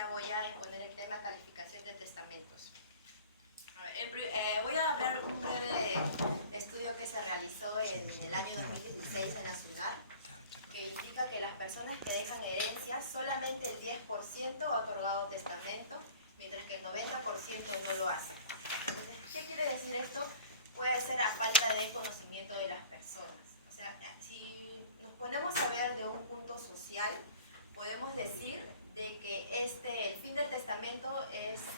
Ana, voy a exponer el tema calificación de testamentos. Voy a hablar un breve estudio que se realizó en el año 2016 en la ciudad, que indica que las personas que dejan herencia, solamente el 10% ha otorgado testamento, mientras que el 90% no lo hace. Entonces, ¿qué quiere decir esto? Puede ser a falta de conocimiento de las personas. O sea, si nos ponemos a ver de un punto social, podemos decir de que el fin del testamento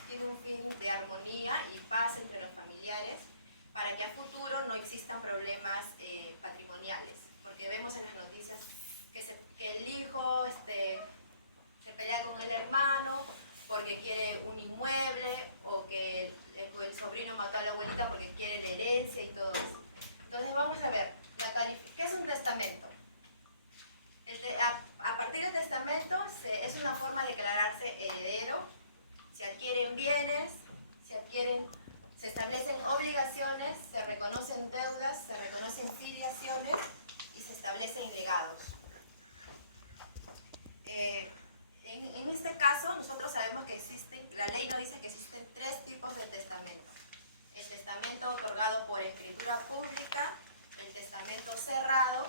tiene un fin de armonía y paz entre los familiares para que a futuro no existan problemas patrimoniales. Porque vemos en las noticias que el hijo se pelea con el hermano porque quiere un inmueble, o que el sobrino mató a la abuelita porque quiere la herencia y todo eso. Entonces vamos a ver, ¿qué es un testamento? A partir del testamento es una forma de declararse heredero, se adquieren bienes, se establecen obligaciones, se reconocen deudas, se reconocen filiaciones y se establecen legados. En este caso, nosotros sabemos que la ley nos dice que existen 3 tipos de testamento. El testamento otorgado por escritura pública, el testamento cerrado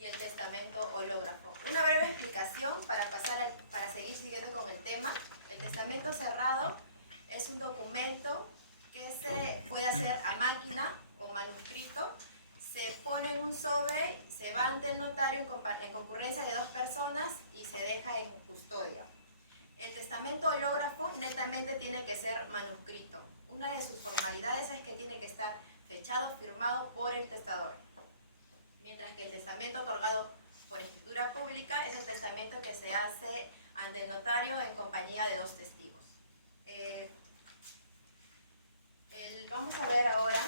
y el testamento hológrafo. Una breve explicación para seguir siguiendo con el tema. El testamento cerrado es un documento que se puede hacer a máquina o manuscrito, se pone en un sobre, se va ante el notario en concurrencia de 2 personas y se deja en custodia. El testamento hológrafo netamente tiene que ser manuscrito. Una de sus formalidades es que tiene que estar fechado, firmado por el testador. Mientras que el testamento otorgado por escritura pública es el testamento que se hace ante el notario en compañía de 2 testigos. Vamos a ver ahora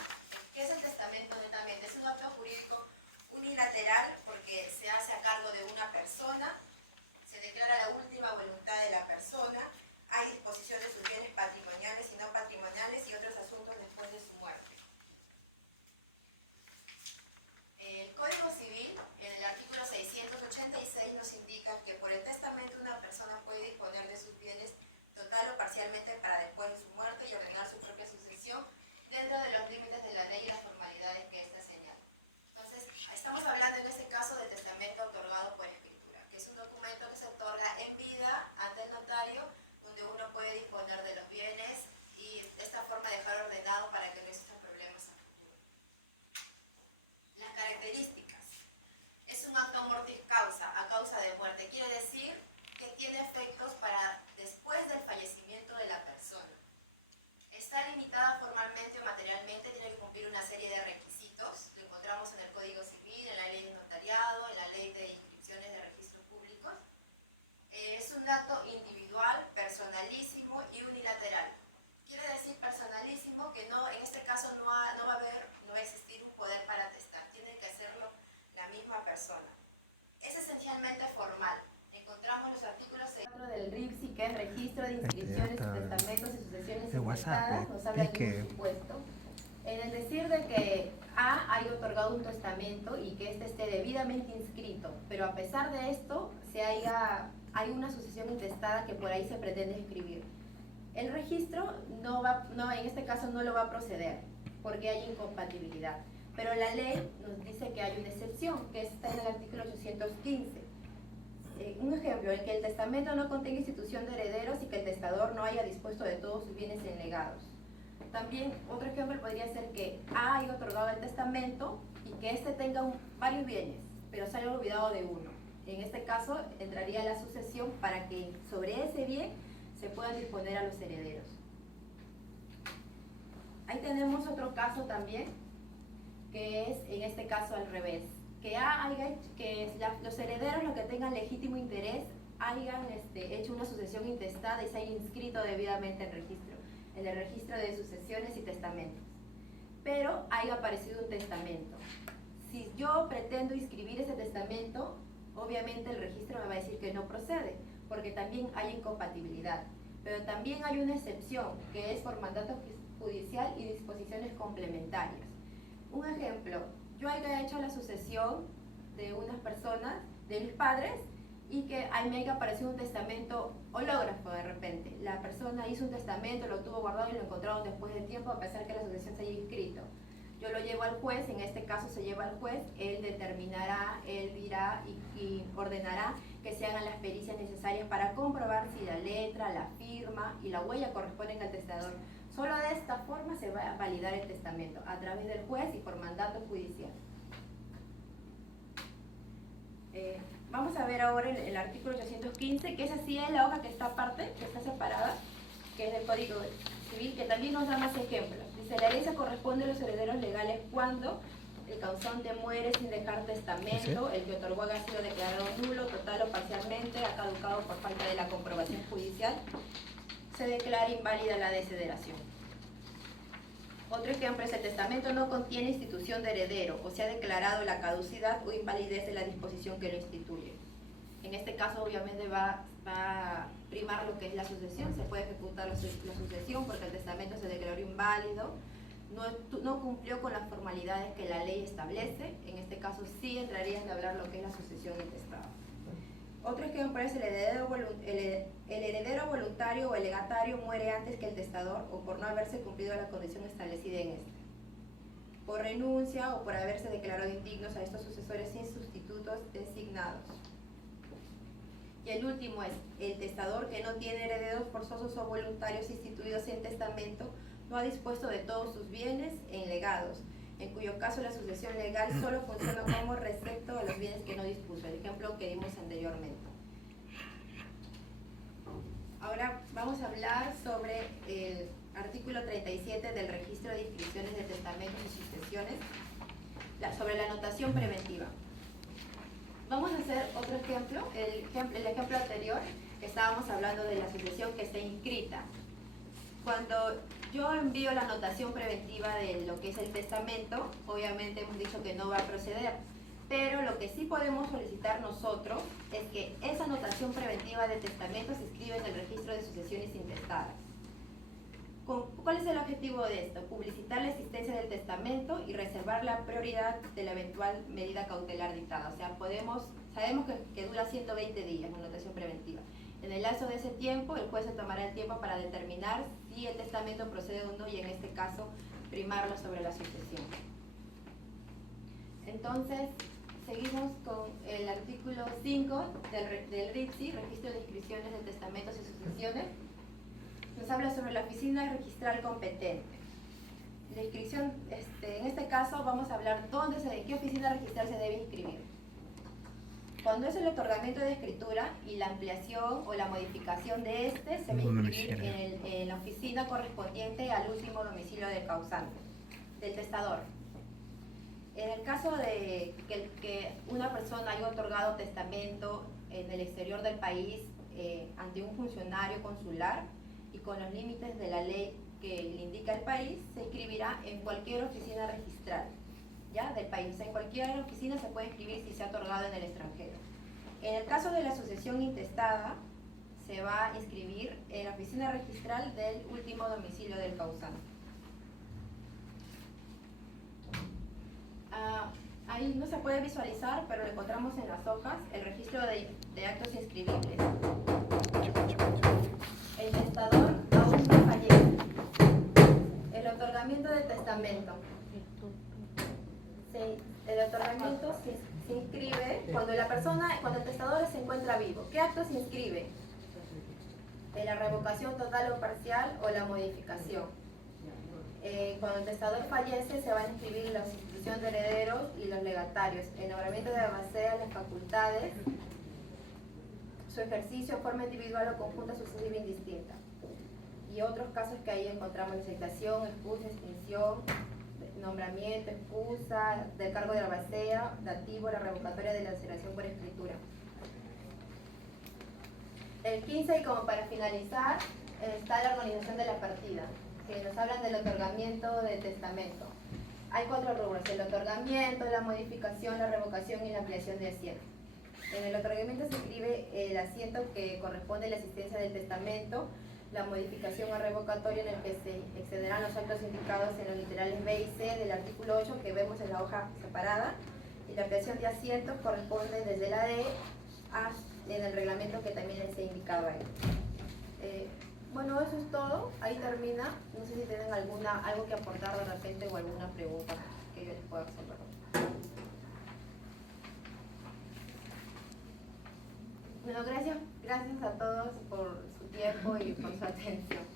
qué es el testamento netamente. Es un acto jurídico unilateral porque se hace a cargo de una persona, se declara la última voluntad de la persona, hay disposición de sus bienes patrimoniales y no patrimoniales y otros asuntos después de su muerte. El Código Civil, en el artículo 686, nos indica que por el testamento una persona puede disponer de sus bienes total o parcialmente para después de su muerte y ordenar su propia sucesión dentro de los límites de la ley y las formalidades que ésta señala. Entonces, estamos hablando en este caso del testamento otorgado por escritura, que es un documento que se otorga en vida ante el notario, donde uno puede disponer de los bienes y de esta forma dejar ordenado para que no existan problemas a futuro. Las características. Es un acto mortis causa, a causa de muerte. Quiere decir que tiene efectos para después del fallecimiento de la persona. Está limitada formalmente o materialmente, tiene que cumplir una serie de requisitos. Lo encontramos en el Código Civil, en la ley de notariado, en la ley de inscripciones de registros públicos. Es un acto individual, personalísimo y unilateral. Quiere decir personalísimo que en este caso no va a existir un poder para atestar, tiene que hacerlo la misma persona. Es esencialmente formal. Encontramos los artículos 4 del RIPSI, que es Registro de Inscripciones, Testamentos y Sucesiones Intestadas, nos habla de un supuesto. En el decir de que A haya otorgado un testamento y que éste esté debidamente inscrito, pero a pesar de esto, hay una sucesión intestada que por ahí se pretende escribir. El registro en este caso no lo va a proceder, porque hay incompatibilidad. Pero la ley nos dice que hay una excepción, que está en el artículo 815. Un ejemplo, el que el testamento no contenga institución de herederos y que el testador no haya dispuesto de todos sus bienes en legados. También otro ejemplo podría ser que A haya otorgado el testamento y que éste tenga varios bienes, pero se haya olvidado de uno. En este caso entraría la sucesión para que sobre ese bien se puedan disponer a los herederos. Ahí tenemos otro caso también, que es en este caso al revés. Los herederos, los que tengan legítimo interés, hayan hecho una sucesión intestada y se hayan inscrito debidamente en el registro de sucesiones y testamentos. Pero haya aparecido un testamento. Si yo pretendo inscribir ese testamento, obviamente el registro me va a decir que no procede, porque también hay incompatibilidad. Pero también hay una excepción, que es por mandato judicial y disposiciones complementarias. Un ejemplo, yo haya hecho la sucesión de unas personas, de mis padres, y que ahí me haya aparecido un testamento hológrafo de repente. La persona hizo un testamento, lo tuvo guardado y lo encontraron después de tiempo a pesar que la asociación se haya inscrito. Yo lo llevo al juez, en este caso se lleva al juez, él determinará, él dirá y ordenará que se hagan las pericias necesarias para comprobar si la letra, la firma y la huella corresponden al testador. Solo de esta forma se va a validar el testamento, a través del juez y por mandato judicial. Vamos a ver ahora el artículo 815, que es así en la hoja que está aparte, que está separada, que es del Código Civil, que también nos da más ejemplos. Dice, la herencia corresponde a los herederos legales cuando el causante muere sin dejar testamento, el que otorgó haya sido declarado nulo, total o parcialmente, ha caducado por falta de la comprobación judicial, se declara inválida la desideración. Otro ejemplo es el testamento no contiene institución de heredero o se ha declarado la caducidad o invalidez de la disposición que lo instituye. En este caso obviamente va a primar lo que es la sucesión, se puede ejecutar la sucesión porque el testamento se declaró inválido, no cumplió con las formalidades que la ley establece, en este caso sí entraría en hablar lo que es la sucesión intestada. Otro ejemplo es el heredero voluntario o el legatario muere antes que el testador o por no haberse cumplido la condición establecida en este. Por renuncia o por haberse declarado indignos a estos sucesores sin sustitutos designados. Y el último es el testador que no tiene herederos forzosos o voluntarios instituidos en testamento, no ha dispuesto de todos sus bienes en legados, en cuyo caso la sucesión legal solo funciona como recepto a los bienes que no dispuso, el ejemplo que dimos anteriormente. Ahora vamos a hablar sobre el artículo 37 del registro de inscripciones de testamentos y sucesiones, sobre la anotación preventiva. Vamos a hacer otro ejemplo, el ejemplo anterior, estábamos hablando de la sucesión que está inscrita. Cuando yo envío la anotación preventiva de lo que es el testamento, obviamente hemos dicho que no va a proceder, pero lo que sí podemos solicitar nosotros es que esa anotación preventiva de testamento se inscriba en el registro de sucesiones intestadas. ¿Cuál es el objetivo de esto? Publicitar la existencia del testamento y reservar la prioridad de la eventual medida cautelar dictada. O sea, sabemos que dura 120 días la anotación preventiva. En el lapso de ese tiempo, el juez se tomará el tiempo para determinar si el testamento procede o no y en este caso primarlo sobre la sucesión. Entonces, seguimos con el artículo 5 del RIPSI, Registro de Inscripciones de Testamentos y Sucesiones. Nos habla sobre la oficina registral competente. La inscripción, en este caso vamos a hablar en qué oficina registral se debe inscribir. Cuando es el otorgamiento de escritura y la ampliación o la modificación de se va a inscribir en la oficina correspondiente al último domicilio del causante, del testador. En el caso de que una persona haya otorgado testamento en el exterior del país ante un funcionario consular y con los límites de la ley que le indica el país, se inscribirá en cualquier oficina registral, ¿ya? Del país. O sea, en cualquier oficina se puede inscribir si se ha otorgado en el extranjero. En el caso de la sucesión intestada, se va a inscribir en la oficina registral del último domicilio del causante. Ahí no se puede visualizar, pero lo encontramos en las hojas, el registro de actos inscribibles. El testador aún no fallece. El otorgamiento de testamento. El otorgamiento se inscribe cuando el testador se encuentra vivo. ¿Qué acto se inscribe? La revocación total o parcial o la modificación. Cuando el testador fallece se van a inscribir la sustitución de herederos y los legatarios, el nombramiento de albacea, las facultades, su ejercicio, forma individual o conjunta, sucesiva e indistinta. Y otros casos que ahí encontramos: exceptación, excusa, extinción, nombramiento, excusa, del cargo de albacea, dativo, la revocatoria de la aceleración por escritura. El 15, y como para finalizar, está la organización de la partida, que nos hablan del otorgamiento de testamento. Hay 4 rubros: el otorgamiento, la modificación, la revocación y la ampliación de asiento. En el otorgamiento se inscribe el asiento que corresponde a la existencia del testamento, la modificación o revocatoria en el que se excederán los actos indicados en los literales B y C del artículo 8 que vemos en la hoja separada, y la ampliación de asientos corresponde desde la D en el reglamento que también se ha indicado ahí. Bueno, eso es todo, ahí termina. No sé si tienen algo que aportar de repente o alguna pregunta que yo les pueda resolver. Bueno, gracias a todos por su tiempo y por su atención.